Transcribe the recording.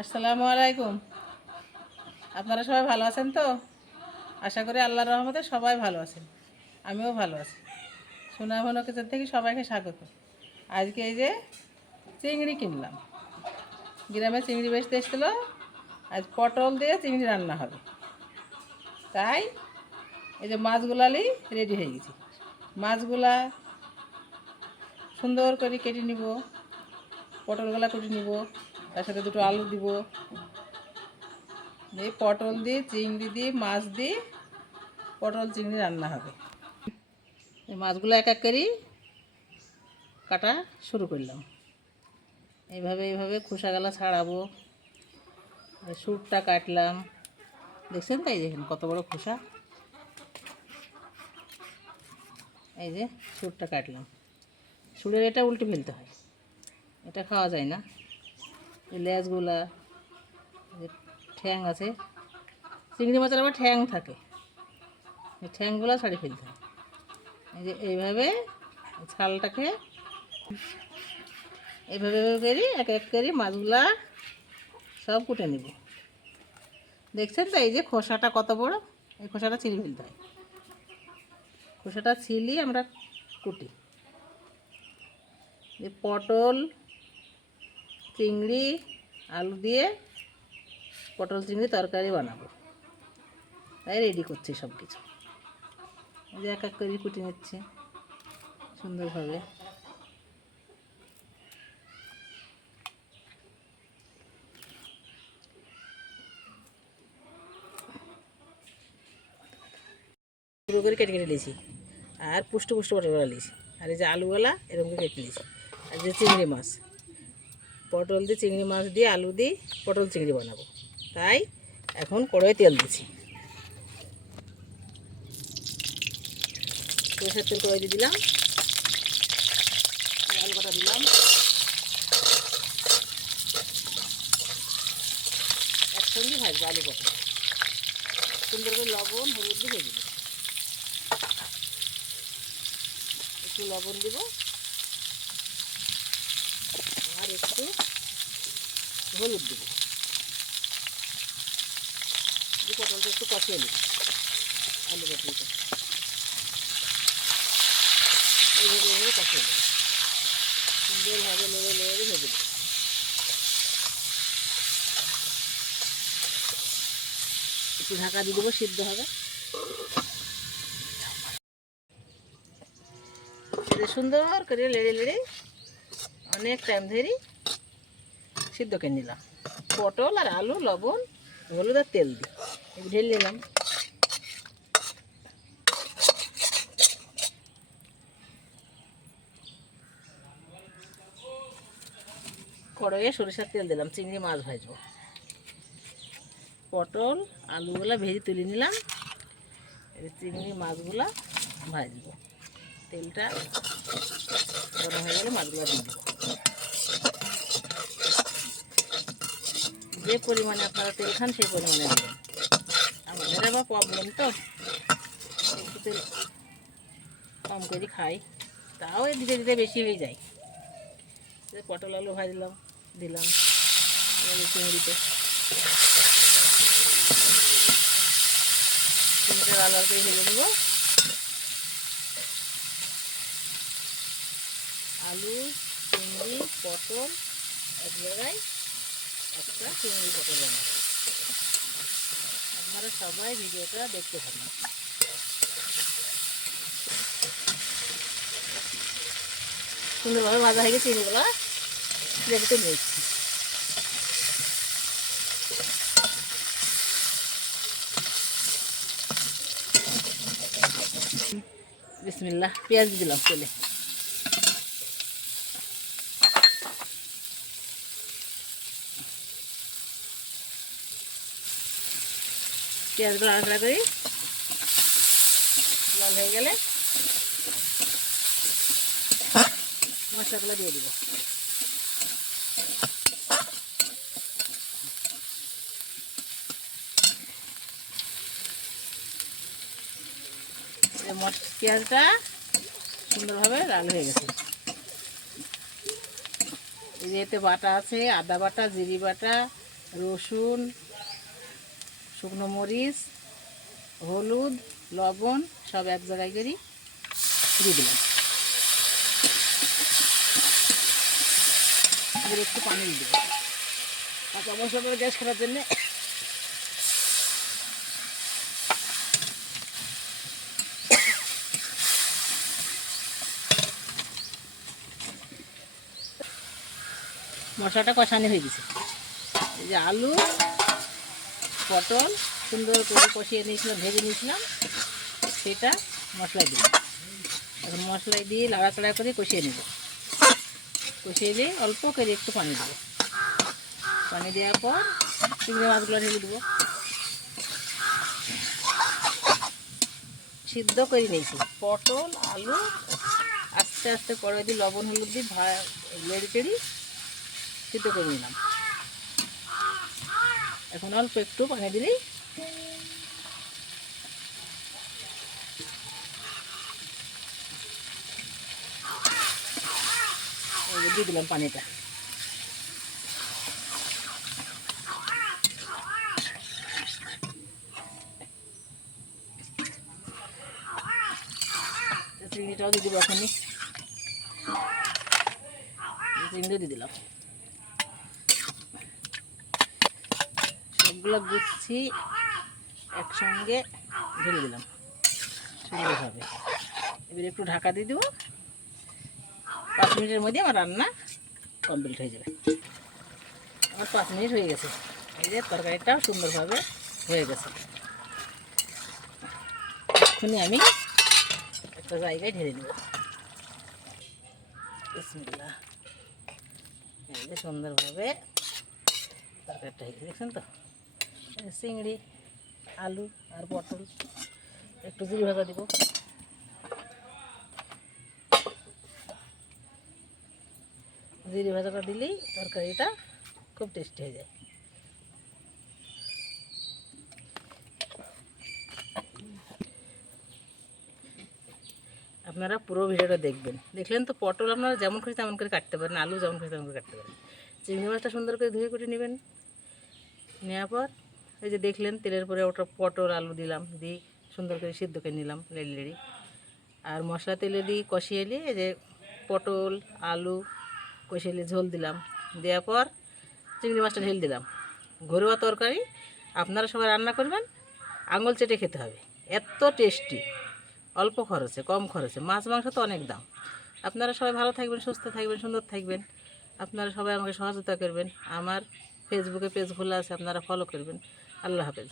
আসসালামু আলাইকুম। আপনারা সবাই ভালো আছেন তো? আশা করি আল্লাহর রহমতে সবাই ভালো আছেন, আমিও ভালো আছি। সুনামধন্য কিচেন থেকে সবাইকে স্বাগত। আজকে এই যে চিংড়ি কিনলাম, গ্রামে চিংড়ি বেচতে এসেছিলো। আজ পটল দিয়ে চিংড়ি রান্না হবে, তাই এই যে মাছগুলালি রেডি হয়ে গেছি। মাছগুলা সুন্দর করে কেটে নিব, পটলগুলা কেটে নিব, তার সাথে দুটো আলু দিব। এই পটল দিয়ে চিংড়ি দিয়ে মাছ দিয়ে পটল চিংড়ি রান্না হবে। এই মাছগুলো এক এক করে কাটা শুরু করলাম। এইভাবে এইভাবে খোসাগুলো ছাড়াবো। সুরটা কাটলাম, দেখছেন তাই দেখেন কত বড় খোসা। এই যে সুরটা কাটলাম। সুরের এটা উল্টে ফেলতে হয়, এটা খাওয়া যায় না। এই লেজগুলা, ঠ্যাং আছে, চিংড়ি মাছের আবার ঠ্যাং থাকে, এই ঠ্যাংগুলো ছাড়িয়ে ফেলতে হয়। এই যে এইভাবে ছালটাকে এইভাবে করি এক এক করে মাছগুলা সব কুটে নিব। দেখছেন তো এই যে খোসাটা কত বড়, এই খোসাটা ছিঁড়ে ফেলতে হয়। খোসাটা ছিলি আমরা কুটি। যে পটল চিংড়ি আলু দিয়ে পটল চিংড়ি তরকারি বানাবো, তাই রেডি করছি সব কিছু। এই যে এক এক করে কুটি নিচ্ছে সুন্দরভাবে। পুরো করে কেটে কেটে নিয়েছি, আর পুষ্ট পুষ্ট পটলগুলো নিয়েছি, আর এই যে আলুওয়ালা এরকম করে কেটে নিয়েছি। আর যে চিংড়ি মাছ, পটল দিয়ে চিংড়ি মাছ দিয়ে আলু দিয়ে পটল চিংড়ি বানাবো, তাই এখন কড়াইয়ে তেল দিচ্ছি। সরষের তেল কড়াই দিয়ে দিলাম, আলু কাটা দিলাম, একসঙ্গে ভাজবো আলু কাটা। সুন্দর করে লবণ হলুদ দিয়ে ভেজে দেবো। একটু লবণ দিব আর একটু হলুদ দেবো, দিয়ে পটলটা একটু কষিয়ে নেব। আলু পটলটা এইভাবে কষিয়ে নেব, সুন্দরভাবে নেড়ে নেড়ে ভেজে দেবো। একটু ঢাকা দিয়ে দেবো, সিদ্ধ হবে। সুন্দর করে লেড়ে লেড়ে অনেক টাইম ধরে সিদ্ধ করে নিলাম। পটল আর আলু লবণ হলুদ আর তেল দিয়ে ঢেলে নিলাম। কড়াইয়ে সরিষার তেল দিলাম, চিংড়ি মাছ ভাজবো। পটল আলুগুলা ভেজে তুলে নিলাম, চিংড়ি মাছগুলা ভাজবো। তেলটা গরম হয়ে গেলে মাছগুলো দিয়ে দেবো। যে পরিমাণে আপনারা তেল খান সেই পরিমাণে দেবেন। আমাদের আবার প্রবলেম তো, একটু তেল কম করে খাই, তাও দিতে দিতে বেশি হয়ে যায়। পটল আলু ভাজলাম, দিলাম চিংড়িতে। চিংড়িটা লাল লাল করে ভেজে দেবো। আলু চিংড়ি পটল এক জায়গায় একটা চিংড়ি পটল বানাবো। আপনারা সবাই ভিডিওটা দেখতে থাকুন। সুন্দরভাবে ভাজা হয়ে গেছে, চিংড়িগুলো প্লেটে নিচ্ছি। বিসমিল্লাহ, পেঁয়াজ দিলাম তেলে। পেঁয়াজগুলো আলাদা করে লাল হয়ে গেলে মশলাগুলো দিয়ে দিব। পেঁয়াজটা সুন্দরভাবে লাল হয়ে গেছে। এই যে এতে বাটা আছে, আদা বাটা, জিরি বাটা, রসুন, শুকনো মরিচ, হলুদ, লবণ সব এক জায়গায় করে দিয়ে দিলাম। এবার একটু পানি দিয়ে দেবো কাঁচা মশলাটা গ্যাস করার জন্যে। মশলাটা কষানো হয়ে গেছে। এই যে আলু পটল সুন্দর করে কষিয়ে নিয়েছিলাম, ভেজে নিয়েছিলাম, সেটা মশলায় দিলাম। এখন মশলায় দিয়ে লাড়াচাড়া করে কষিয়ে নেব। কষিয়ে দিয়ে অল্প করে একটু পানি দেবো। পানি দেওয়ার পর চিংড়ি মাছগুলো ঢেলে দেবো। সিদ্ধ করে নিয়েছি পটল আলু, আস্তে আস্তে পরে দিয়ে লবণ হলুদ দিয়ে নেড়ে চেড়ে সিদ্ধ করে নিলাম। এখন অল্প একটু পানি দিলেই দিয়ে দিলাম পানিটা। চিংড়িটাও দিয়ে দেবো এখনই। চিংড়ি দিয়ে দিলাম। সবগুলো গুচ্ছি একসঙ্গে ঢেলে দিলাম সুন্দরভাবে। এবার একটু ঢাকা দিয়ে দেবো। 5 মিনিটের মধ্যে আমার রান্না কমপ্লিট হয়ে যাবে। আমার 5 মিনিট হয়ে গেছে। এই যে তরকারিটাও সুন্দরভাবে হয়ে গেছে। এক্ষুনি আমি একটা জায়গায় ঢেলে দেবো। বিসমিল্লাহ। এই যে সুন্দরভাবে তরকারিটা হয়ে গেছে, দেখছেন তো? চিংড়ি আলু আর পটল একটু জিরে ভাজা দিব। জিরে ভাজাটা দিলেই তরকারিটা খুব টেস্টি হয়ে যায়। আপনারা পুরো ভিডিওটা দেখবেন। দেখলেন তো পটল আপনারা যেমন খুশি তেমন করে কাটতে পারেন, আলু যেমন খুশি তেমন করে কাটতে পারেন। চিংড়ি মাছটা সুন্দর করে ধুয়ে কুটে নেবেন। নেওয়ার পর এই যে দেখলেন তেলের পরে ওটা পটল আলু দিলাম, দিয়ে সুন্দর করে সিদ্ধ করে নিলাম লেড়ি লেড়ি। আর মশলা তেলে দিয়ে কষিয়ে নিয়ে এই যে পটল আলু কষিয়ে নিয়ে ঝোল দিলাম। দেওয়ার পর চিংড়ি মাছটা ঢেলে দিলাম। ঘরোয়া তরকারি আপনারা সবাই রান্না করবেন, আঙুল চেটে খেতে হবে, এত টেস্টি। অল্প খরচে, কম খরচে। মাছ মাংস তো অনেক দাম। আপনারা সবাই ভালো থাকবেন, সুস্থ থাকবেন, সুন্দর থাকবেন। আপনারা সবাই আমাকে সহযোগিতা করবেন। আমার ফেসবুকে পেজ খোলা আছে, আপনারা ফলো করবেন। আল্লাহ হাফেজ।